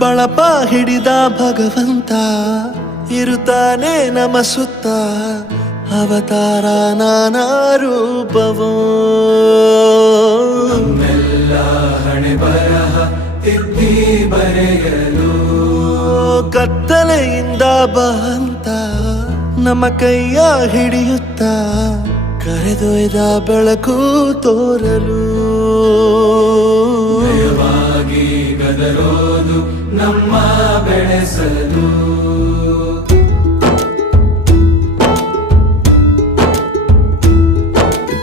ಬಳಪ ಹಿಡಿದ ಭಗವಂತ ಇರುತ್ತಾನೆ ನಮ ಸುತ್ತ ಅವತಾರ ನಾನಾ ರೂಪವೋ ನಮ್ಮೆಲ್ಲ ಹಣೆ ಬರಹ ತಿದ್ದಿ ಬರೆಯಲು ಕತ್ತಲೆಯಿಂದ ಬಂತ ನಮ್ಮ ಕೈಯ ಹಿಡಿಯುತ್ತ ಕರೆದೊಯ್ದ ಬೆಳಕು ತೋರಲು ಭಯವಾಗಿ ಗದರೋದು ನಮ್ಮ ಬೆಳೆಸಲು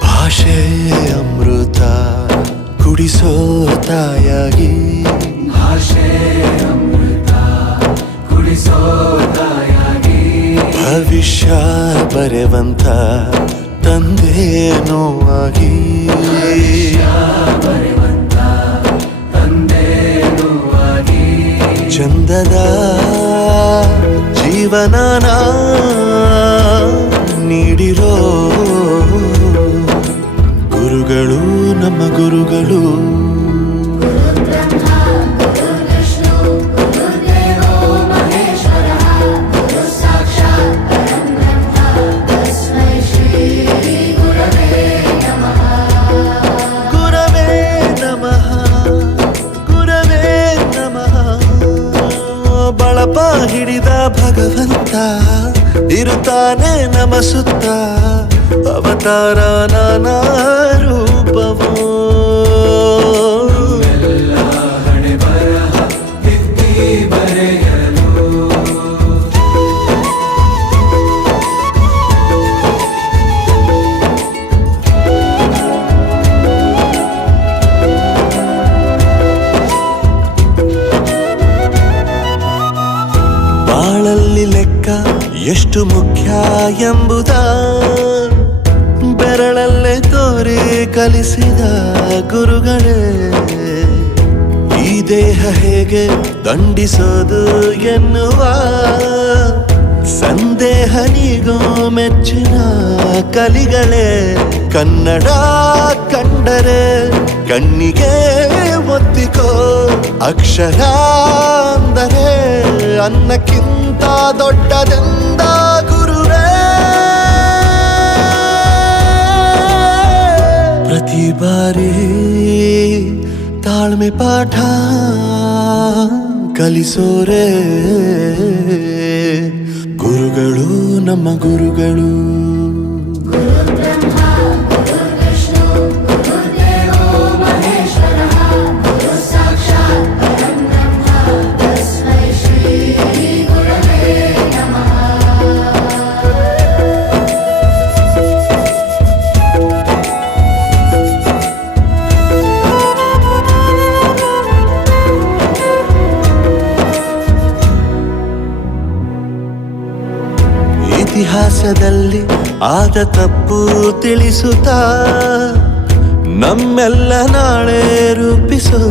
ಭಾಷೆ ಅಮೃತ ಕುಡಿಸೋ ತಾಯಾಗಿ ಭಾಷೆ ಅಮೃತ ಕುಡಿಸೋ ತಾಯಾಗಿ ಭವಿಷ್ಯ ಬರೆವಂತ ತಂದೇನೋ ಆಗಿ ಬರೆವಂತ ತಂದೇನೂ ಆಗಿ ಚಂದದ ಜೀವನನ ನೀಡಿರೋ ಗುರುಗಳು ನಮ್ಮ ಗುರುಗಳು ಬಳಪ ಹಿಡಿದ ಭಗವಂತ ಇರುತ್ತಾನೆ ನಮ ಸುತ್ತ ಅವತಾರ ನಾನಾ ರೂಪವೋ ಎಲ್ಲ ಹಣೆ ಬರಹ ತಿದ್ದಿ ಬರೆಯಲು ಬಾಳಲ್ಲಿ ಲೆಕ್ಕ ಎಷ್ಟು ಮುಖ್ಯ ಎಂಬುದ ಬೆರಳಲ್ಲೇ ತೋರಿ ಕಲಿಸಿದ ಗುರುಗಳೇ ಈ ದೇಹ ಹೇಗೆ ದಂಡಿಸೋದು ಎನ್ನುವ ಸಂದೇಹ ನೀಗೋ ಮೆಚ್ಚಿನ ಕಲಿಗಳೇ ಕನ್ನಡ ಕಂಡರೆ ಕಣ್ಣಿಗೆ ಒತ್ತಿಕೋ ಅಕ್ಷರ ಅಂದರೆ ಅನ್ನಕ್ಕಿಂತ ದೊಡ್ಡದೆಂದ ಗುರುವೇ ಪ್ರತಿ ಬಾರಿ ತಾಳ್ಮೆ ಪಾಠ ಕಲಿಸೋರೆ ಗುರುಗಳು ನಮ್ಮ ಗುರುಗಳು ಇತಿಹಾಸದಲ್ಲಿ ಆದ ತಪ್ಪು ತಿಳಿಸುತ್ತಾ ನಮ್ಮೆಲ್ಲ ನಾಳೆ ರೂಪಿಸೋ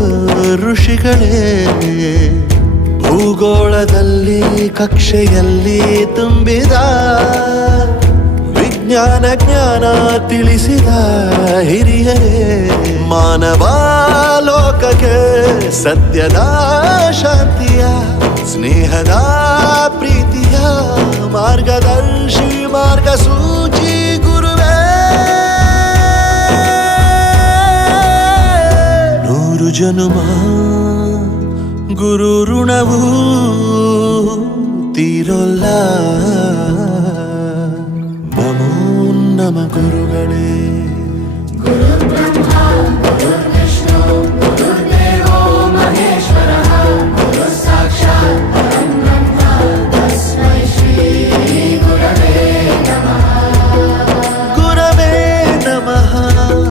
ಋಷಿಗಳೇ ಭೂಗೋಳದಲ್ಲಿ ಕಕ್ಷೆಯಲ್ಲಿ ತುಂಬಿದ ವಿಜ್ಞಾನ ಜ್ಞಾನ ತಿಳಿಸಿದ ಹಿರಿಯರೇ ಮಾನವ ಲೋಕಕ್ಕೆ ಸತ್ಯದ ಶಾಂತಿಯ ಸ್ನೇಹದ ಪ್ರೀತಿಯ ಮಾರ್ಗದರ್ಶಿ ಮಾರ್ಗಸೂಚಿ ಗುರುವೇ ನೂರು ಜನುಮ ಗುರು ಋಣವು ತೀರೋಲ್ಲ ನಮೋ ನಮ ಗುರುಗಳೇ.